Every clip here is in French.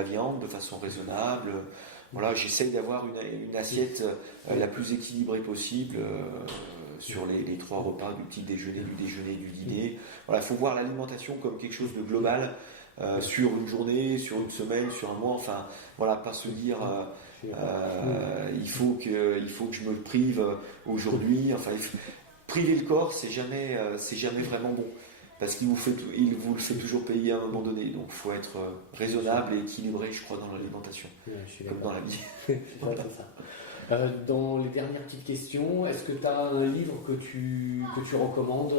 la viande de façon raisonnable. Voilà, j'essaye d'avoir une assiette la plus équilibrée possible sur les 3 repas, du petit déjeuner, du déjeuner, du dîner. Voilà, il faut voir l'alimentation comme quelque chose de global sur une journée, sur une semaine, sur un mois. Enfin, voilà, pas se dire il faut que je me prive aujourd'hui. Enfin, priver le corps, c'est jamais vraiment bon. Parce qu'il vous le fait toujours payer à un moment donné. Donc il faut être raisonnable et équilibré, je crois, dans l'alimentation. Comme dans la vie. Voilà. C'est ça. Dans les dernières petites questions, est-ce que tu as un livre que tu recommandes,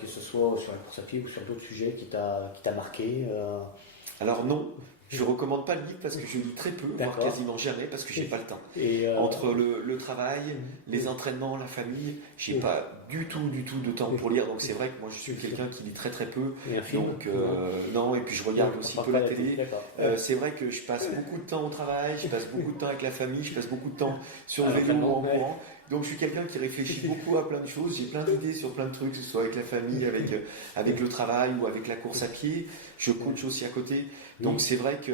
que ce soit sur la course à pied ou sur d'autres sujets qui t'a marqué Alors non, je ne recommande pas le livre parce que je lis très peu, voire quasiment jamais, parce que j'ai pas le temps. Entre le travail, les entraînements, la famille, j'ai pas du tout de temps pour lire. Donc c'est vrai que moi je suis quelqu'un qui lit très peu. Donc non, et puis je regarde aussi peu la télé. C'est vrai que je passe beaucoup de temps au travail, je passe beaucoup de temps avec la famille, je passe beaucoup de temps sur le vélo ou en courant. Donc je suis quelqu'un qui réfléchit beaucoup à plein de choses, j'ai plein d'idées sur plein de trucs, que ce soit avec la famille, avec le travail ou avec la course à pied. Je coach aussi à côté. Donc c'est vrai que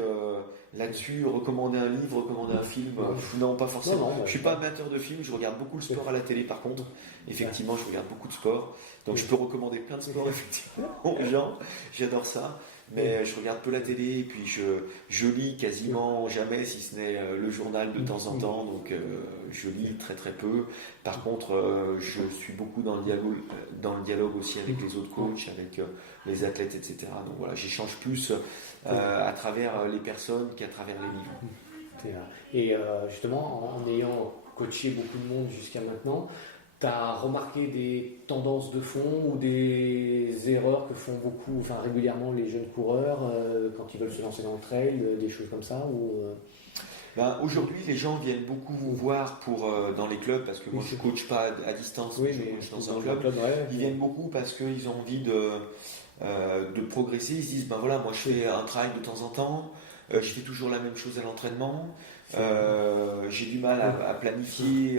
là-dessus, recommander un livre, recommander un film, non, pas forcément. Je suis pas amateur de films, je regarde beaucoup le sport à la télé par contre. Effectivement, je regarde beaucoup de sport. Donc je peux recommander plein de sports effectivement aux gens. J'adore ça. Mais je regarde peu la télé et puis je lis quasiment jamais, si ce n'est le journal de temps en temps. Donc je lis très peu. Par contre, je suis beaucoup dans le dialogue aussi avec les autres coachs, avec les athlètes, etc. Donc voilà, j'échange plus à travers les personnes qu'à travers les livres. Et justement, en ayant coaché beaucoup de monde jusqu'à maintenant, tu as remarqué des tendances de fond ou des erreurs que font régulièrement les jeunes coureurs quand ils veulent se lancer dans le trail, des choses comme ça Aujourd'hui, les gens viennent beaucoup vous voir dans les clubs, parce que moi je ne coach pas à distance, mais je coach dans un club. Ils viennent beaucoup parce qu'ils ont envie de progresser. Ils se disent, voilà, moi je fais un trail de temps en temps, je fais toujours la même chose à l'entraînement, j'ai du mal à planifier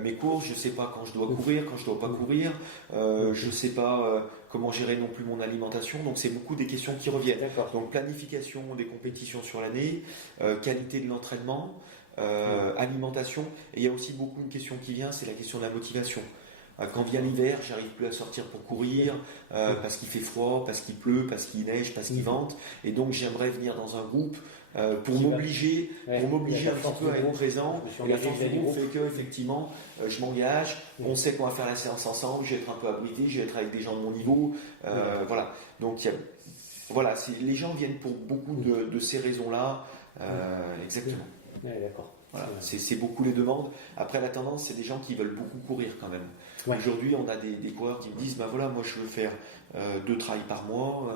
mes courses, je ne sais pas quand je dois courir, quand je ne dois pas courir, je ne sais pas comment gérer non plus mon alimentation. Donc c'est beaucoup des questions qui reviennent. Donc planification des compétitions sur l'année, qualité de l'entraînement, alimentation, et il y a aussi beaucoup une question qui vient, c'est la question de la motivation. Quand vient l'hiver, j'arrive plus à sortir pour courir parce qu'il fait froid, parce qu'il pleut, parce qu'il neige, parce qu'il vente, et donc j'aimerais venir dans un groupe pour m'obliger un petit peu à être présent. Et la force du groupe fait que effectivement, je m'engage, on sait qu'on va faire la séance ensemble, je vais être un peu abrité, je vais être avec des gens de mon niveau, voilà. Donc les gens viennent pour beaucoup de ces raisons-là, exactement. D'accord. Voilà, c'est beaucoup les demandes. Après, la tendance, c'est des gens qui veulent beaucoup courir quand même. Aujourd'hui, on a des coureurs qui me disent, voilà, moi je veux faire 2 trails par mois,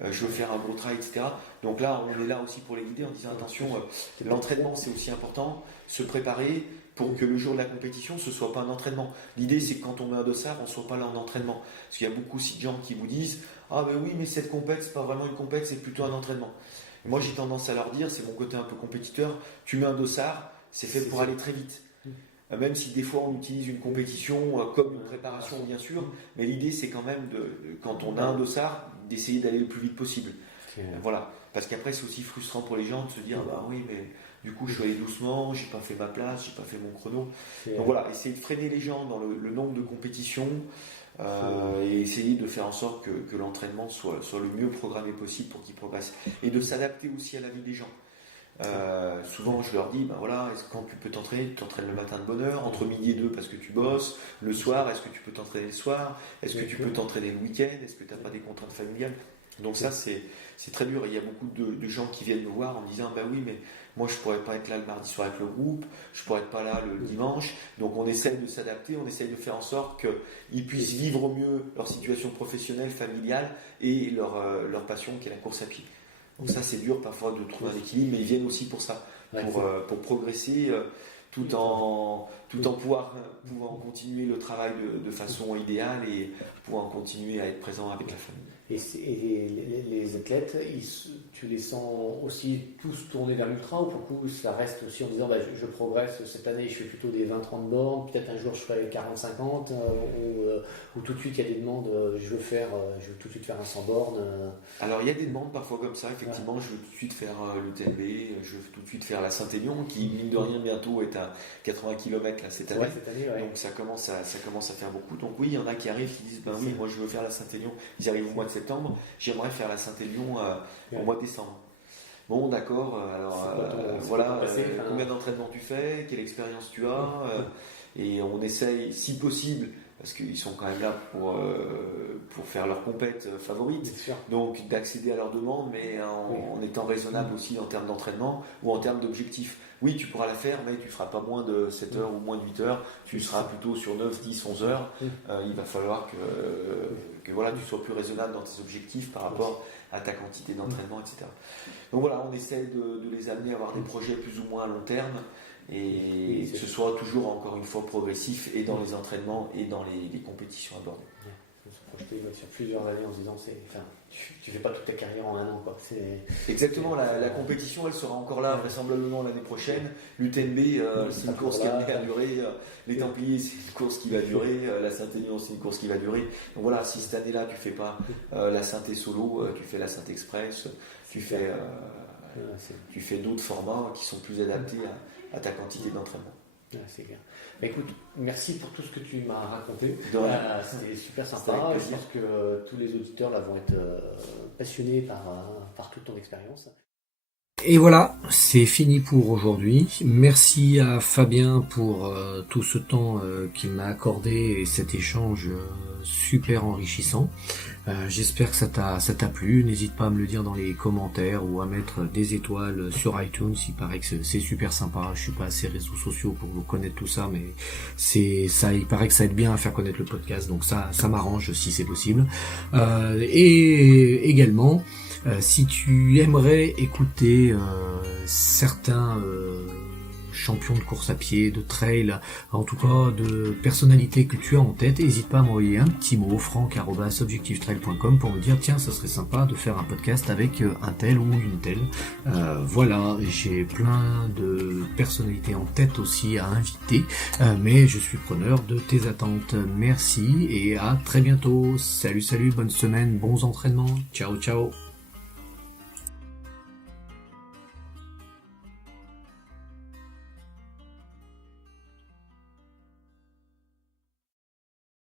je veux faire un gros trail, etc. Donc là, on est là aussi pour les guider en disant, attention, l'entraînement c'est aussi important, se préparer pour que le jour de la compétition, ce ne soit pas un entraînement. L'idée, c'est que quand on met un dossard, on ne soit pas là en entraînement. Parce qu'il y a beaucoup aussi de gens qui vous disent, oui, mais cette compète, c'est pas vraiment une compète, c'est plutôt un entraînement. Moi, j'ai tendance à leur dire, c'est mon côté un peu compétiteur, tu mets un dossard, c'est fait pour aller très vite. Même si des fois on utilise une compétition comme une préparation, bien sûr, mais l'idée c'est quand même, quand on a un dossard, d'essayer d'aller le plus vite possible. Voilà. Parce qu'après c'est aussi frustrant pour les gens de se dire, oui, mais du coup je suis allé doucement, j'ai pas fait ma place, j'ai pas fait mon chrono. Donc voilà, essayer de freiner les gens dans le nombre de compétitions. Et essayer de faire en sorte que l'entraînement soit le mieux programmé possible pour qu'ils progressent, et de s'adapter aussi à la vie des gens. Souvent je leur dis, quand tu peux t'entraîner, tu t'entraînes le matin de bonne heure, entre midi et 2 parce que tu bosses, le soir, est-ce que tu peux t'entraîner le soir, est-ce que tu peux t'entraîner le week-end, est-ce que tu n'as pas des contraintes familiales. Donc ça c'est très dur, et il y a beaucoup de gens qui viennent me voir en me disant, oui, mais moi je pourrais pas être là le mardi soir avec le groupe, je pourrais être pas là le dimanche. Donc on essaye de s'adapter, on essaye de faire en sorte qu'ils puissent vivre au mieux leur situation professionnelle, familiale, et leur passion qui est la course à pied. Donc ça c'est dur parfois de trouver un équilibre, mais ils viennent aussi pour ça, pour progresser, tout en pouvant continuer le travail de façon idéale, et pouvoir continuer à être présent avec la famille. les athlètes, tu les sens aussi tous tournés vers l'ultra, ou pour le coup ça reste aussi en disant je progresse cette année, je fais plutôt des 20-30 bornes, peut-être un jour je ferai 40-50, ou tout de suite il y a des demandes, je veux tout de suite faire un 100 bornes. Alors il y a des demandes parfois comme ça, effectivement, je veux tout de suite faire l'UTMB, je veux tout de suite faire la Saint-Élion, qui mine de rien bientôt est à 80 km là, cette année. Donc ça commence à faire beaucoup. Donc oui, il y en a qui arrivent, qui disent oui, moi je veux faire la Saint-Élion, ils arrivent au mois de septembre, j'aimerais faire la Saint-Élion au mois de décembre. Bon, d'accord, alors voilà, combien d'entraînements tu fais, quelle expérience tu as, et on essaye, si possible, parce qu'ils sont quand même là pour faire leur compète favorite, donc d'accéder à leurs demandes, mais en étant raisonnable aussi en termes d'entraînement ou en termes d'objectifs. Oui, tu pourras la faire, mais tu ne feras pas moins de 7 heures ou moins de 8 heures, tu seras plutôt sur 9, 10, 11 heures. Il va falloir que voilà, tu sois plus raisonnable dans tes objectifs par rapport à ta quantité d'entraînement, etc. Donc voilà, on essaie de les amener à avoir des projets plus ou moins à long terme, et que ce soit toujours, encore une fois, progressif, et dans les entraînements et dans les compétitions abordées. Se projeter sur plusieurs années en se disant tu fais pas toute ta carrière en un an, quoi. Exactement, la compétition elle sera encore là vraisemblablement l'année prochaine. L'UTMB c'est une course qui est amenée à durer, les Templiers c'est une course qui va durer, la Saint-Élion c'est une course qui va durer. Donc voilà, si cette année là tu fais pas la Saint-É solo, tu fais la Saint Express, tu fais d'autres formats qui sont plus adaptés à ta quantité d'entraînement. C'est clair. Écoute, merci pour tout ce que tu m'as raconté. C'était super sympa. Je pense que tous les auditeurs là vont être passionnés par toute ton expérience. Et voilà, c'est fini pour aujourd'hui. Merci à Fabien pour tout ce temps qu'il m'a accordé et cet échange super enrichissant. J'espère que ça t'a plu. N'hésite pas à me le dire dans les commentaires ou à mettre des étoiles sur iTunes. Il paraît que c'est super sympa. Je suis pas assez réseaux sociaux pour vous connaître tout ça, mais il paraît que ça aide bien à faire connaître le podcast. Donc ça m'arrange si c'est possible. Et également, si tu aimerais écouter certains champions de course à pied, de trail, en tout cas de personnalités que tu as en tête, n'hésite pas à m'envoyer un petit mot, franck@objectivetrail.com, pour me dire tiens, ça serait sympa de faire un podcast avec un tel ou une telle. Voilà, j'ai plein de personnalités en tête aussi à inviter, mais je suis preneur de tes attentes. Merci et à très bientôt. Salut, bonne semaine, bons entraînements. Ciao.